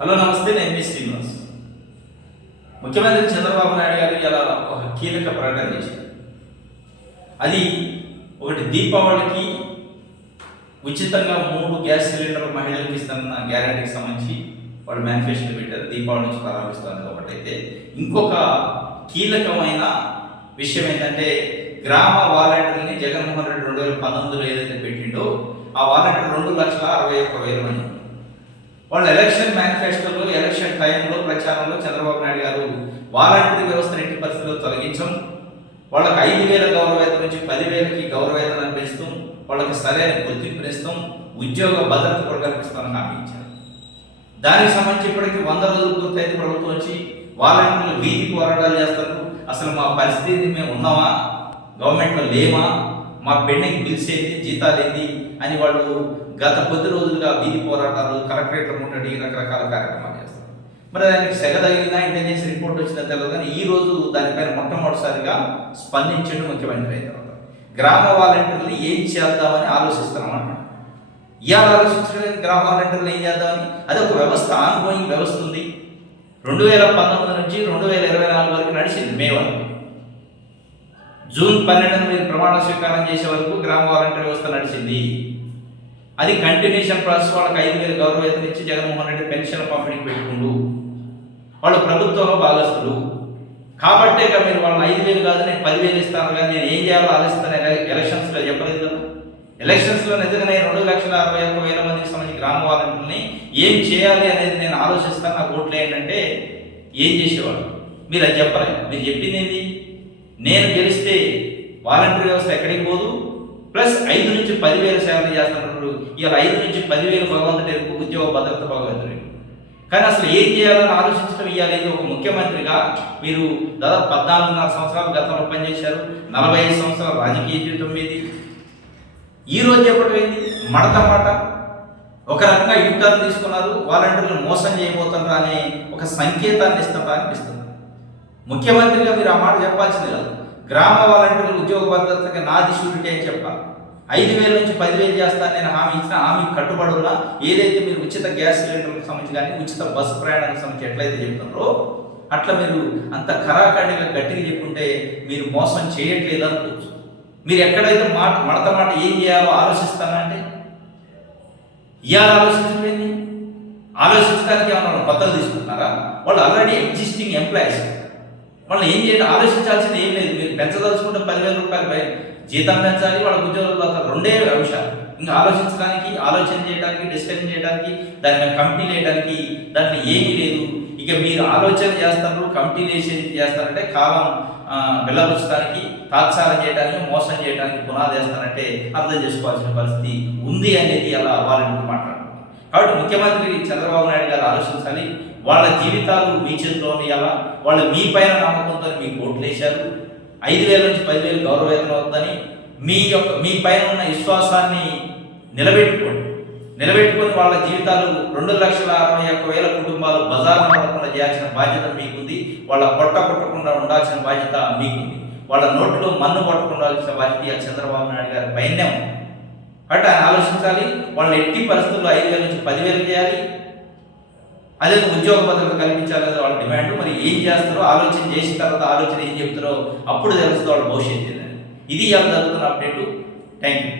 Hello నమస్తే, నేను మీ శ్రీనివాస్. ముఖ్యమంత్రి చంద్రబాబు నాయుడు గారు ఇలా ఒక కీలక ప్రకటన చేశారు. అది ఒకటి, దీపావళికి ఉచితంగా 3 గ్యాస్ సిలిండర్లు మహిళలకు ఇస్తున్న గ్యారెంటీకి సంబంధించి వాళ్ళు మేనిఫెస్టో పెట్టారు. దీపావళి నుంచి ప్రారంభిస్తున్నది ఒకటైతే, ఇంకొక కీలకమైన విషయం ఏంటంటే గ్రామ వాలంటీర్లని జగన్మోహన్ రెడ్డి 2019లో ఏదైతే పెట్టిండో ఆ వాలంటీర్ 2,61,000 మంది. వాళ్ళు ఎలక్షన్ మేనిఫెస్టోలో, ఎలక్షన్ టైంలో, ప్రచారంలో చంద్రబాబు నాయుడు గారు వాలంటరీ వ్యవస్థను ఎట్టి పరిస్థితుల్లో తొలగించం, వాళ్ళకి 5,000 గౌరవేతనం నుంచి 10,000కి గౌరవేతనం పెంచుతాం, వాళ్ళకి సరైన గుర్తింపునిస్తాం, ఉద్యోగ భద్రత కూడా కల్పిస్తామని హామీ ఇచ్చారు. దానికి సంబంధించి ఇప్పటికీ 100 రోజులు పూర్తయితే ప్రభుత్వం వచ్చి వాలంటీర్లు వీధి పోరాటాలు చేస్తారు. అసలు మా పరిస్థితి మేము ఉన్నామా, గవర్నమెంట్లో లేమా, మా పెండింగ్ బిల్స్ ఏంటి, జీతాలు ఏంటి అని వాళ్ళు గత కొద్ది రోజులుగా వీధి పోరాటాలు, కలెక్టరేట్ల ముట్టడి, రకరకాల కార్యక్రమాలు చేస్తారు. మరి దానికి సెగ తగిలినా, ఇంటెలిజెన్స్ రిపోర్ట్ వచ్చినా తెలియదు, కానీ ఈ రోజు దానిపైన మొట్టమొదటిసారిగా స్పందించడం ముఖ్యమంత్రి అయిన తర్వాత గ్రామ వాలంటీర్లు ఏం చేద్దామని ఆలోచిస్తున్నామంట. ఇవాళ ఆలోచించడానికి గ్రామ వాలంటీర్లు ఏం చేద్దామని, అది ఒక వ్యవస్థ, ఆన్గోయింగ్ వ్యవస్థ ఉంది. 2019 నుంచి 2024 వరకు నడిచింది. మే వరకు, జూన్ 12 మీరు ప్రమాణ స్వీకారం చేసే వరకు గ్రామ వాలంటీర్ వ్యవస్థ నడిచింది. అది కంటిన్యూషన్ ప్రాసెస్. వాళ్ళకి 5,000 గౌరవేతనం ఇచ్చి జగన్మోహన్ రెడ్డి పెన్షన్ పంపిణీకి పెట్టుకుంటూ వాళ్ళు ప్రభుత్వంలో భాగస్తులు కాబట్టే మీరు వాళ్ళని 5,000 కాదు నేను 10,000 ఇస్తాను, కానీ నేను ఏం చేయాలో ఆలోచిస్తాను. ఎలక్షన్స్లో చెప్పలేదు కదా. ఎలక్షన్స్లో నిజంగా నేను 2,61,000 మందికి సంబంధించి గ్రామ వాలంటీర్ని ఏం చేయాలి అనేది నేను ఆలోచిస్తాను, నాకు ఓట్లు ఏంటంటే ఏం చేసేవాళ్ళు. మీరు అది చెప్పలేదు. మీరు చెప్పింది ఏంటి, నేను గెలిస్తే వాలంటీర్ వ్యవస్థ ఎక్కడికి పోదు, ప్లస్ 5 నుంచి 10,000 సేవలు చేస్తున్నారు. ఇలా 5 నుంచి 10,000 భగవంతుడు ఉద్యోగ భద్రత భగవంతుడు. కానీ అసలు ఏం చేయాలని ఆలోచించడం ఇవ్వాలి. ఒక ముఖ్యమంత్రిగా మీరు దాదాపు 14.5 సంవత్సరాలు గతంలో పనిచేశారు, 45 సంవత్సరాల రాజకీయ జీవితం మీది. ఈ రోజు చెప్పడం ఏంటి, మడత మాట ఒక రకంగా యుద్ధాలు తీసుకున్నారు, వాలంటీర్లు మోసం చేయబోతున్నారు అనే ఒక సంకేతాన్ని ఇస్తారా అనిపిస్తుంది. ముఖ్యమంత్రిగా మీరు ఆ మాట చెప్పాల్సింది కాదు. గ్రామ వాలంటీర్లు ఉద్యోగ భద్రతకి నాది షూరిటీ అని చెప్పాలి. 5,000 నుంచి 10,000 చేస్తాను నేను హామీ ఇచ్చిన, హామీ కట్టుబడి ఉన్నా. ఏదైతే మీరు ఉచిత గ్యాస్ సిలిండర్లకు సంబంధించి కానీ ఉచిత బస్సు ప్రయాణానికి సంబంధించి ఎట్లయితే చెప్తున్నారో అట్లా మీరు అంత కరాఖండిగా గట్టిగా చెప్పుకుంటే మీరు మోసం చేయట్లేదు అనుకోవచ్చు. మీరు ఎక్కడైతే మడత మాట ఏం చేయాలో ఆలోచిస్తానంటే ఇవాళ ఆలోచించలేదు. ఆలోచించడానికి ఏమన్నా కొత్తలు తీసుకుంటున్నారా? వాళ్ళు ఆల్రెడీ ఎగ్జిస్టింగ్ ఎంప్లాయీస్, వాళ్ళు ఏం చేయాలి ఆలోచించాల్సింది ఏం లేదు. మీరు పెంచదలుచుకుంటే 10,000 రూపాయలు పై జీతం పెంచాలి, వాళ్ళ ఉద్యోగులు పోతారు. 2 అంశాలు. ఇంకా ఆలోచించడానికి, ఆలోచన చేయడానికి, డిస్కషన్ చేయడానికి, దాని మీద కమిటీలు వేయడానికి దాంట్లో ఏమీ లేదు. ఇక మీరు ఆలోచన చేస్తారు, కమిటీలు వేసి చేస్తారంటే కాలం వెళ్ళబుచ్చడానికి, తాత్సారం చేయడానికి, మోసం చేయడానికి పునాది వేస్తారంటే అర్థం చేసుకోవాల్సిన పరిస్థితి ఉంది అనేది అలా వాళ్ళని మాట్లాడుతున్నారు. కాబట్టి ముఖ్యమంత్రి చంద్రబాబు నాయుడు గారు ఆలోచించాలి. వాళ్ళ జీవితాలు మీ చేతిలో ఉండాలా. వాళ్ళు మీ పైన నమ్మకంతో మీకు ఓట్లు వేశారు. 5,000 నుంచి 10,000 గౌరవేతనం అవుతుందని మీ పైన ఉన్న విశ్వాసాన్ని నిలబెట్టుకొని వాళ్ళ జీవితాలు 2,61,000 కుటుంబాలు బజార్న పడకుండా చేయాల్సిన బాధ్యత మీకుంది. వాళ్ళ కొట్టకుండా ఉండాల్సిన బాధ్యత మీకుంది. వాళ్ళ నోట్లో మన్ను పట్టకుండా బాధ్యత చంద్రబాబు నాయుడు గారి పైనే ఉంది. కాబట్టి ఆయన ఆలోచించాలి. వాళ్ళని ఎట్టి పరిస్థితుల్లో 5,000 నుంచి 10,000 చేయాలి. అదే ఉద్యోగ భద్రత కల్పించాలనేది వాళ్ళ డిమాండ్. మరి ఏం చేస్తారో ఆలోచన చేసిన తర్వాత ఆలోచన ఏం చెప్తారో అప్పుడు తెలుస్తుంది వాళ్ళ భవిష్యత్తు. ఇది ఇలా జరుగుతున్న అప్డేటు. Thank you.